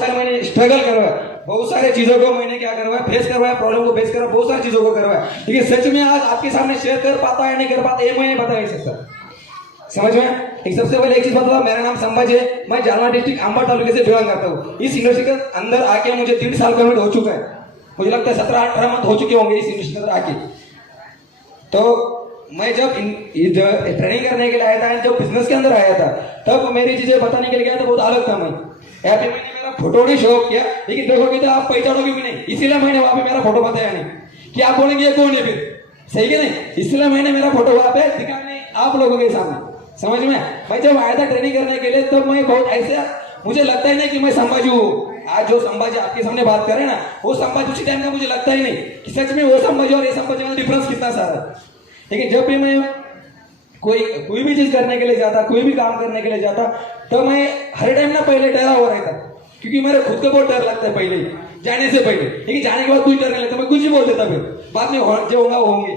Sir मैंने struggle करवाया, बहुत सारे चीजों को मैंने क्या करवाया, फेस करवाया, प्रॉब्लम को फेस करवाया, बहुत सारी चीजों को करवाया। लेकिन सच में आज आपके सामने शेयर कर पाता है नहीं कर पाता ये मैं बता नहीं सकता। समझ में? एक सबसे पहले एक चीज बता, मेरा नाम संभाजी है, मैं जालना डिस्ट्रिक्ट अंबा तालुके से बिलोंग करता हूँ। इस यूनिवर्सिटी के अंदर आके मुझे 3 साल कंप्लीट हो चुका है, मुझे लगता है 17-18 मंथ हो चुके होंगे इस यूनिवर्सिटी के अंदर आके। तो मैं जब ट्रेनिंग करने के लिए आया था, जब बिजनेस के अंदर आया था, तब मेरी चीजें बताने के लिए गया तो बहुत अलग था। मैं यहाँ पे मैंने मेरा फोटो नहीं शो किया, लेकिन देखोगे तो आप पहचानोगे भी नहीं, इसीलिए मैंने वहां पे मेरा फोटो बताया नहीं कि आप बोलेंगे ये कौन है फिर, सही है नहीं, इसलिए मैंने मेरा फोटो वहां पे दिखाने आप लोगों के सामने। समझ में? मैं जब आया था ट्रेनिंग करने के लिए तब मैं बहुत ऐसे, मुझे लगता ही नहीं कि मैं संभाजी हूँ। आज जो संभाजी आपके सामने बात करे ना, वो संभाजी उसी टाइम का मुझे लगता ही नहीं कि सच में वो संभाजी और ये संभाजी में डिफरेंस कितना सारा। लेकिन जब भी मैं कोई भी चीज करने के लिए जाता, कोई भी काम करने के लिए जाता, तो मैं हर टाइम ना पहले डरा हुआ रहता, क्योंकि मेरे खुद को बहुत डर लगता है पहले जाने से पहले। लेकिन जाने के बाद कुछ डर नहीं लगता, मैं कुछ भी बोल देता, फिर बाद में जो होगा वो होंगे,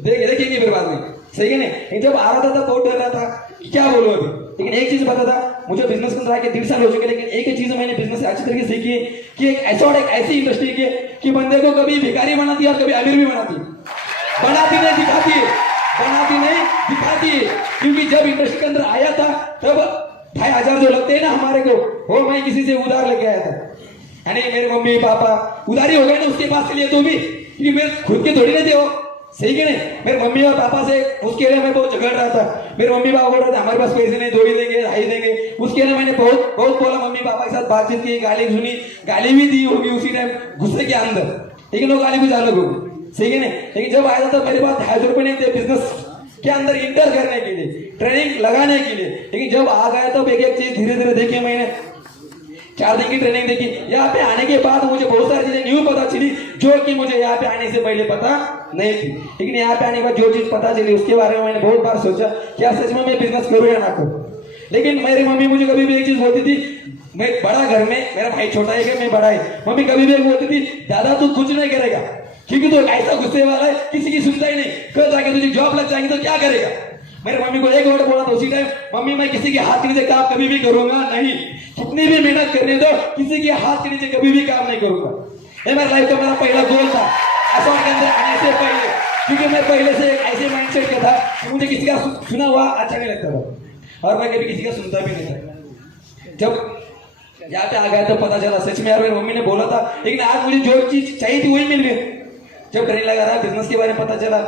देखेंगे फिर बाद में, सही है नहीं। जब आ रहा था बहुत डर रहा था कि क्या बोलूं अभी। लेकिन एक चीज पता था, मुझे बिजनेस के अंदर आके 1.5 साल हो चुके, लेकिन एक चीज मैंने बिजनेस से अच्छी तरीके से सीखी है कि एक ऐसी इंडस्ट्री की कि बंदे को कभी भिखारी बनाती है और कभी अमीर भी बनाती है, बनाती नहीं दिखाती है, बनाती नहीं दिखाती है। क्योंकि जब इंडस्ट्री के अंदर आया था तब 2,500 जो लगते हैं ना हमारे को, वो मैं किसी से उधार लेके आया था। यानी मेरे मम्मी पापा उधारी हो गए ना उसके पास के लिए, तो भी क्योंकि मेरे खुद के थोड़ी ना थे वो, सही कि नहीं। मेरे मम्मी और पापा से उसके लिए मैं बहुत झगड़ रहा था। मेरे मम्मी पापा बोल रहे थे हमारे पास पैसे नहीं, 2 ही देंगे, 2.5 देंगे। उसके लिए मैंने बहुत बोला, मम्मी पापा के साथ बातचीत की, गाली सुनी, गाली भी दी होगी उसी टाइम गुस्से के अंदर, लेकिन वो गाली कुछ अलग होगी, सही है नहीं। लेकिन जब आया था मेरे पास 2,500 रुपये नहीं थे बिजनेस के अंदर इंटर करने के लिए, ट्रेनिंग लगाने के लिए। लेकिन जब आ गया तब एक चीज धीरे धीरे देखी मैंने, 4 दिन की ट्रेनिंग देखी। यहाँ पे आने के बाद मुझे बहुत सारी चीजें न्यू पता चली जो कि मुझे यहाँ पे आने से पहले पता नहीं थी। लेकिन यहाँ पे आने के बाद जो चीज पता चली उसके बारे में मैंने बहुत बार सोचा क्या सच में मैं बिजनेस करूँ या ना करूँ। लेकिन मेरी मम्मी मुझे कभी भी एक चीज बोलती थी, मैं बड़ा घर में, मेरा भाई छोटा है कि मैं बड़ा है, मम्मी कभी भी एक बोलती थी दादा तू कुछ नहीं करेगा क्योंकि तो ऐसा गुस्से वाला है, किसी की सुनता ही नहीं, फिर जाके तुझे जॉब लग जाएगी तो क्या करेगा। मेरे मम्मी को एक वर्ड बोला था उसी टाइम, मम्मी मैं किसी के हाथ के नीचे काम कभी भी करूंगा नहीं, कितनी भी मेहनत करने दो किसी के हाथ के नीचे कभी भी काम नहीं करूंगा। ये मेरा लाइफ का मेरा पहला गोल था असम के अंदर आने से पहले, क्योंकि मैं पहले से एक ऐसे माइंडसेट का था कि मुझे किसी का सुना हुआ अच्छा नहीं लगता था और मैं कभी किसी का सुनता भी नहीं था। जब यहाँ पे आ गया तो पता चला सच में यार मेरी मम्मी ने बोला था, लेकिन आज मुझे जो चीज चाहिए थी वही मिल गई। जब ट्रेनिंग लगा रहा बिजनेस के बारे में पता चला,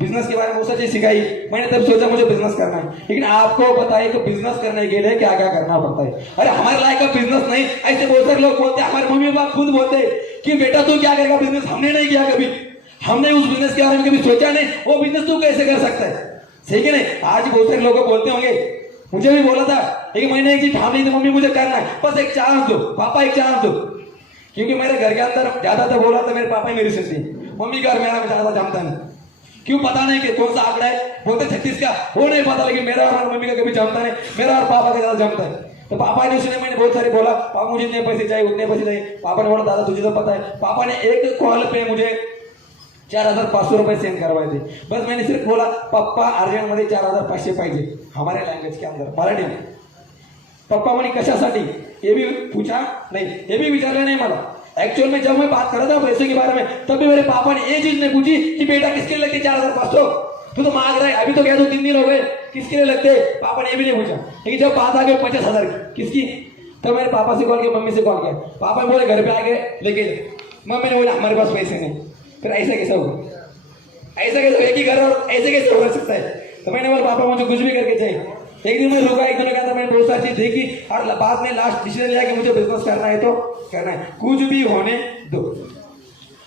बिजनेस के बारे में बहुत सारी चीज सिखाई, मैंने तब सोचा मुझे बिजनेस करना है। लेकिन आपको बताइए कि बिजनेस करने के लिए क्या क्या करना पड़ता है। अरे हमारे लायक का बिजनेस नहीं, ऐसे बहुत सारे लोग बोलते हैं, हमारे मम्मी पापा खुद बोलते हैं कि बेटा तू क्या करेगा बिजनेस, हमने नहीं किया कभी, हमने उस बिजनेस के बारे में कभी सोचा नहीं, वो बिजनेस तू कैसे कर सकता है, सही कि नहीं। आज बहुत सारे लोग बोलते होंगे, मुझे भी बोला था, लेकिन मैंने एक चीज ठान ली थी, मम्मी मुझे करना है, बस एक चांस दो पापा, एक चांस दो। क्योंकि मेरे घर के अंदर ज्यादातर बोला था मेरे पापा ही मेरी सुनती, मम्मी का और मेरा ज्यादा जानता नहीं, क्यों पता नहीं कि कौन सा आंकड़ा है, बोलते 36 का, वो नहीं पता, लेकिन मेरा और मम्मी का कभी जानता नहीं, मेरा और पापा का ज्यादा जानता है। तो पापा ने सुने, मैंने बहुत सारे बोला पापा मुझे इतने पैसे चाहिए उतने पैसे चाहिए, पापा ने बोला दादा तुझे तो पता है। पापा ने एक कॉल पे मुझे 4,500 रुपये सेंड करवाए थे। बस मैंने सिर्फ बोला पप्पा अर्जंट मध्ये 4,500 पाहिजे, हमारे लैंग्वेज के अंदर मराठी में। पप्पा म्हणे कशासाठी ये भी पूछा नहीं, ये भी विचारा नहीं मला। एक्चुअल में जब मैं बात कर रहा था पैसे के बारे में, तब भी मेरे पापा ने ये चीज नहीं पूछी कि बेटा किसके लिए लगते 4,500, तू तो मांग रहा है, अभी तो क्या 2-3 दिन हो गए, किसके लिए लगते, पापा ने ये भी नहीं पूछा। लेकिन जब बात आ गई 50,000 की, किसकी, तो मैंने पापा से कॉल किया, मम्मी से कॉल किया, पापा बोले घर पे आके लेके, मम्मी ने बोला हमारे पास पैसे नहीं। फिर ऐसा कैसा होगा, ऐसा कैसे, एक ही घर और ऐसे कैसे हो सकता है। तो मैंने बोला पापा मुझे कुछ भी करके चाहिए। एक दिन मैं रुका, एक दिन कहता मैंने बहुत सारी चीज देखी और बाद में लास्ट डिसीजन लिया कि मुझे बिजनेस करना है तो करना है, कुछ भी होने दो।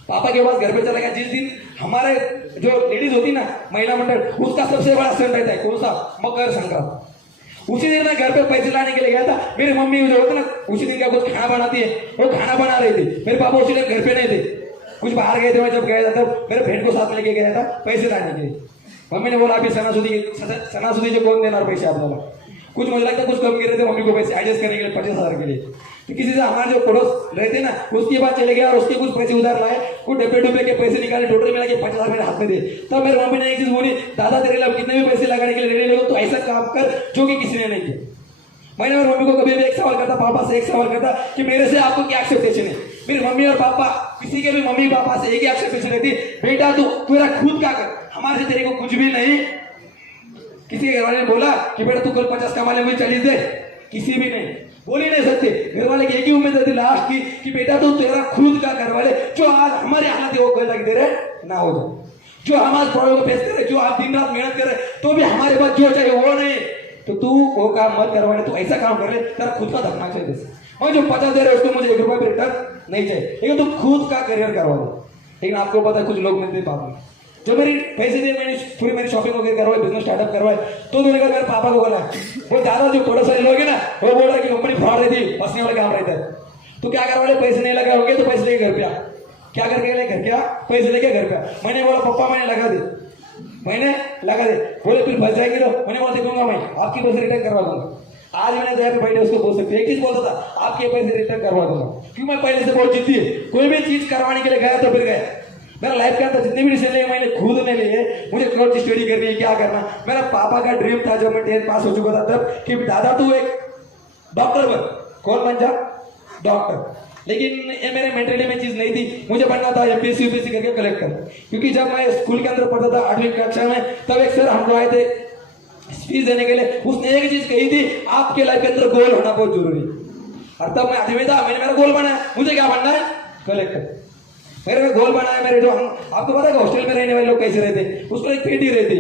पापा के पास घर पे चला गया। जिस दिन हमारे जो लेडीज होती ना महिला मंडल, उसका सबसे बड़ा सन रहता है कौन सा, मकर संक्रांत। उसी दिन मैं घर पे पैसे लाने के लिए गया था, मेरी मम्मी जो होती ना उसी दिन क्या कुछ खाना बनाती है, वो खाना बना रही थी। मेरे पापा उसी दिन घर पे नहीं थे, कुछ बाहर गए थे। मैं जब गया था तब मेरे फ्रेंड को साथ लेके गया था पैसे लाने के लिए। मम्मी ने बोला अभी सणासुदी कौन देना पैसे आपल्याला, कुछ मुझे लगता है कुछ कम गिर रहे थे मम्मी को पैसे एडजस्ट करने के लिए 50,000 के लिए। तो किसी से हमारे जो पड़ोस रहते ना उसके बाद चले गया और उसके कुछ पैसे उधार लाए, कुछ डब्बे के पैसे निकाले, टोटल मिला के 50,000 मेरे हाथ में दे। तब मेरी मम्मी ने एक चीज बोली, दादा तेरे लिए कितने भी पैसे लगाने के लिए रेडी लगो तो ऐसा काम कर जो कि किसी ने नहीं किया। मैंने मेरी मम्मी को कभी भी एक सवाल करता, पापा से एक सवाल करता कि मेरे से आपको क्या एक्सपेक्टेशन है। मेरी मम्मी और पापा, किसी के भी मम्मी पापा से एक ही एक्सपेक्टेशन रहती, बेटा तू तेरा खुद का कर, हमारे से तेरे को कुछ भी नहीं। किसी के घर वाले ने बोला कि बेटा तू कल 50 कमा ले, मुझे 40 दे, किसी भी नहीं बोल ही नहीं सकते। घर वाले की एक ही उम्मीद रहती लास्ट की कि बेटा तू तेरा खुद का घर वाले, जो आज हमारी हालत है वो कल तक दे रहे ना हो जाए, जो हम आज प्रॉब्लम को फेस कर रहे, जो आज दिन रात मेहनत कर रहे, तो भी हमारे पास जो चाहिए वो नहीं, तो तू वो काम मत करवाने, तू ऐसा काम कर ले तेरा खुद का धरना चाहिए। जैसे और जो 50 दे रहे उसको मुझे 1 रुपया भी रिटर्न नहीं चाहिए, लेकिन तू खुद का करियर करवा दो। लेकिन आपको पता है कुछ लोग मिलते पापा जो मेरी पैसे दिए, मैंने पूरी मेरी शॉपिंग वगैरह करवाई, बिजनेस स्टार्टअप करवाए, तो मैंने कहा मेरे पापा को बोला, वो ज्यादा जो थोड़ा सा लोग है ना वो बोल रहा है कि कंपनी फ्रॉड रहती, फंसने वाला काम रहता है, तो क्या करवा ले, पैसे नहीं लगा होंगे तो पैसे लेके घर पे आ, क्या करके ले घर पे आ, पैसे लेके घर पे आ। मैंने बोला पप्पा मैंने लगा दे, मैंने लगा दे, बोले फिर फंस जाएगी तो मैंने बोला देखूंगा मैं आपकी पैसे रिटर्न करवा दूंगा। आज मैंने जहाँ पे बैठे उसको बोल सकते एक चीज बोलता था, आपके पैसे रिटर्न करवा दूंगा, क्यों मैं पहले से बहुत जिद्दी है, कोई भी चीज करवाने के लिए गया तो फिर गया। मेरा लाइफ के अंदर जितने भी डिसीजन लिए मैंने खुद ने लिए, मुझे कौन सी स्टडी करनी है, क्या करना। मेरा पापा का ड्रीम था जब मैं 10th पास हो चुका था तब कि दादा तू एक डॉक्टर बन, कौन बन जा डॉक्टर, लेकिन ये मेरे मेंटली में चीज नहीं थी, मुझे बनना था एमपीएससी यूपीएससी करके कलेक्टर। क्योंकि जब मैं स्कूल के अंदर पढ़ता था 8वीं कक्षा में, तब एक सर हमको आए थे स्पीच देने के लिए, उसने एक चीज कही थी, आपके लाइफ के अंदर गोल होना बहुत जरूरी है। और तब मैं 8वीं था, मैंने मेरा गोल बनाया, मुझे क्या बनना है, कलेक्टर। मेरे में गोल बनाया मेरे, जो हम आपको पता है हॉस्टल में रहने वाले लोग कैसे रहते, उसको एक पेटी रहती,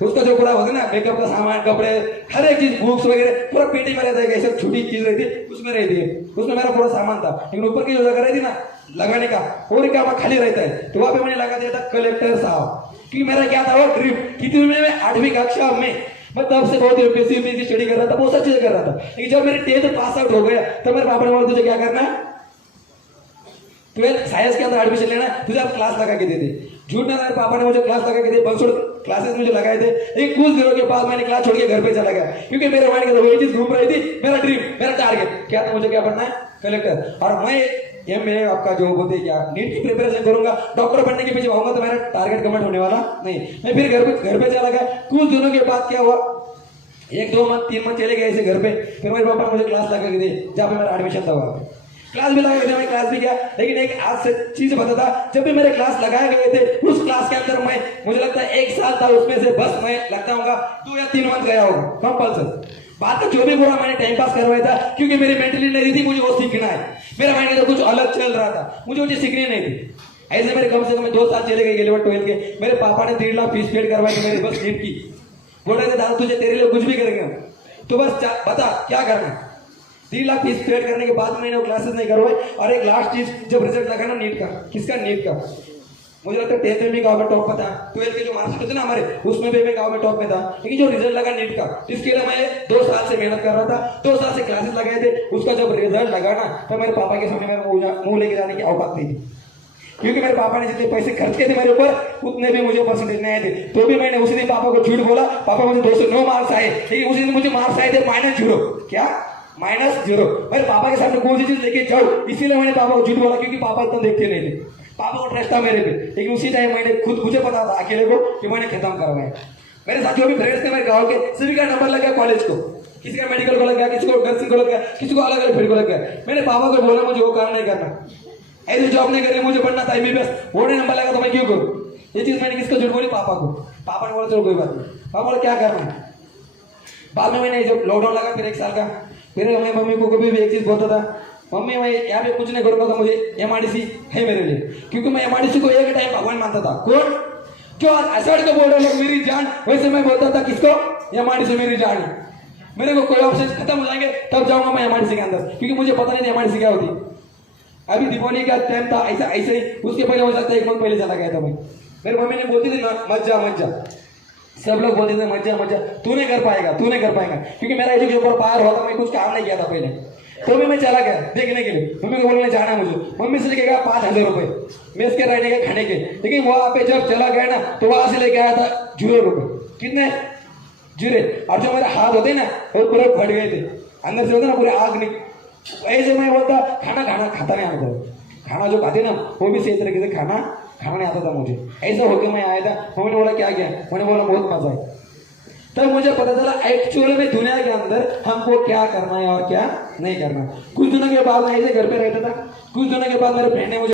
उसका जो पूरा होता है ना मेकअप का सामान, कपड़े, हर एक चीज, बुक्स वगैरह पूरा पेटी में रहता है, कैसे छोटी चीज रहती है उसमें रहती है, उसमें मेरा पूरा सामान था। लेकिन ऊपर की जो जगह रहती ना लगाने का, और क्या खाली रहता है, तो वहां पे मैंने लगा दिया था कलेक्टर साहब, क्योंकि मेरा क्या था वो ड्रीम। कितनी में मैं 8वीं कक्षा में, मैं तब से बहुत यूपीएससी की स्टडी कर रहा था, बहुत सारी चीजें कर रहा था। लेकिन जब मेरे 10th पास आउट हो गया तब मेरे पापा ने बोला तुझे क्या करना है, 12th साइंस के अंदर एडमिशन लेना है, तुझे आप क्लास लगा के दे दे। झूठ ना, मेरे पापा ने मुझे क्लास लगा के दी, बंसोड़ क्लासेस मुझे लगाए थे। लेकिन कुछ दिनों के बाद मैंने क्लास छोड़ के घर पे चला गया, क्योंकि मेरे माइंड के अंदर वही चीज घूम रही थी, मेरा ड्रीम, मेरा टारगेट क्या था, मुझे क्या बनना है, कलेक्टर। और मैं ये मेरे आपका जो बोलते क्या नीट की प्रिपरेशन करूंगा, डॉक्टर बनने के पीछे आऊंगा, तो मेरा टारगेट कमेंट होने वाला नहीं। मैं फिर घर पे चला गया। कुछ दिनों के बाद क्या हुआ, 1-2 मंथ 3 मंथ चले गए ऐसे घर पे, फिर मेरे पापा ने मुझे क्लास लगा के दी, जहाँ पे मेरा एडमिशन था वहाँ पे क्लास भी लगाए थे, मैं क्लास भी गया। लेकिन एक आज से चीज बता था, जब भी मेरे क्लास लगाए गए थे उस क्लास के अंदर मैं, मुझे लगता है 1 साल था उसमें से बस मैं लगता होगा 2 या 3 मंथ गया होगा कंपल्सरी। बात तो जो भी बोला मैंने टाइम पास करवाया था, क्योंकि मेरी मेंटली नहीं थी, मुझे वो सीखना है, मेरा माइंड तो कुछ अलग चल रहा था, मुझे वो चीज सीखनी नहीं थी। ऐसे मेरे कम से कम 2 साल चले गए 11th 12th के। मेरे पापा ने 3 लाख फीस पेड करवाई थी मेरी बस नीट की। बोल रहे थे दादा तुझे तेरे लिए कुछ भी करेंगे, तो बस बता क्या करना है। 3 लाख फीस पेड करने के बाद मैंने वो क्लासेस नहीं करवाई। और एक लास्ट चीज, जब रिजल्ट लगा ना नीट का, किसका नीट का, मुझे लगता है 10th में भी गाँव में टॉप में था, 12th के जो मार्क्स थे ना हमारे उसमें भी मैं गाँव में टॉप में था। लेकिन जो रिजल्ट लगा नीट का, इसके लिए मैं 2 साल से मेहनत कर रहा था, 2 साल से क्लासेस लगाए थे। उसका जब रिजल्ट लगा ना, तो मेरे पापा के सामने मेरे मुंह लेके जाने की औकात नहीं थी, क्योंकि मेरे पापा ने जितने पैसे खर्च किए थे मेरे ऊपर, उतने भी मुझे परसेंटेज नहीं आए थे। तो भी मैंने उसी दिन पापा को झूठ बोला, पापा मुझे 209 मार्क्स आए, लेकिन उसी दिन मुझे मार्क्स आए थे -0। क्या -0? मेरे पापा के सामने कौन सी चीज लेके जाऊं, इसीलिए मैंने पापा को झूठ बोला, क्योंकि पापा इतना देखते नहीं थे, पापा को ट्रस्ट था मेरे पे। लेकिन उसी टाइम मैंने खुद, मुझे पता था अकेले को कि मैंने खत्म करवाया। मेरे साथियों भी फ्रेंड्स थे मेरे गाँव के, सभी का नंबर लग गया कॉलेज को, किसी का मेडिकल को लग गया, किसी को नर्सिंग को लग गया, किसी को अलग अलग फील्ड को लग गया। मैंने पापा को बोला मुझे वो काम नहीं करना, ऐसे जॉब नहीं करनी, मुझे बनना था एमबीबीएस, वो नहीं नंबर लगा तो मैं क्यों करूँ। ये चीज मैंने किसको झूठ बोली, पापा को। पापा ने बोला चलो कोई बात नहीं, पापा बोला क्या करना है। बाद में मैंने जब लॉकडाउन लगा फिर 1 साल का, फिर मैं मम्मी को कभी भी एक चीज बोलता था, मम्मी मैं यहाँ पे कुछ नहीं करूंगा तो मुझे एमआरडीसी है मेरे लिए, क्योंकि मैं एमआरडीसी को एक टाइम भगवान मानता था। कौन जो अषाढ़ को बोल रहे लोग मेरी जान, वैसे मैं बोलता था किसको, एमआरडीसी मेरी जान। मेरे को कोई ऑप्शन खत्म हो जाएंगे तब जाऊंगा मैं एमआरडीसी के अंदर, क्योंकि मुझे पता नहीं था एमआरडीसी क्या होती। अभी दीपावली का टाइम था, ऐसा ऐसे ही उसके पहले हो सकता है 1 मंथ पहले चला गया था मैं। मेरी मम्मी ने बोलती थी मत जा मत जा, सब लोग बोलते थे मत जा, तू नहीं कर पाएगा, तू नहीं कर पाएगा, क्योंकि मेरा एजुकेशन पर पार हुआ था, मैं कुछ काम नहीं किया था पहले। तो भी मैं चला गया देखने के लिए, मम्मी को बोलने जाना मुझे, मम्मी से लेके गया 5000 रुपए मेस के रहने के खाने के। लेकिन वहां पे जब चला गया ना, तो वहां से लेके आया था 0 रुपए, कितने 0। और जो मेरे हाथ होते ना वो पूरे फट गए थे, अंदर से होता ना पूरे आग निकल। ऐसे मैं बोलता खाना खाता नहीं आता, खाना जो खाते ना वो भी सही तरीके से खाना नहीं आता था मुझे। ऐसा होकर मैं आया था, मम्मी ने बोला क्या किया, मैंने बोला बहुत मजा है। तब मुझे पता चला एक्चुअल में दुनिया के अंदर हमको क्या करना है और क्या नहीं करना। कुछ दिनों के बाद मैं ऐसे घर पे रहता था, कुछ दिनों के बाद मेरे फ्रेंड ने मुझे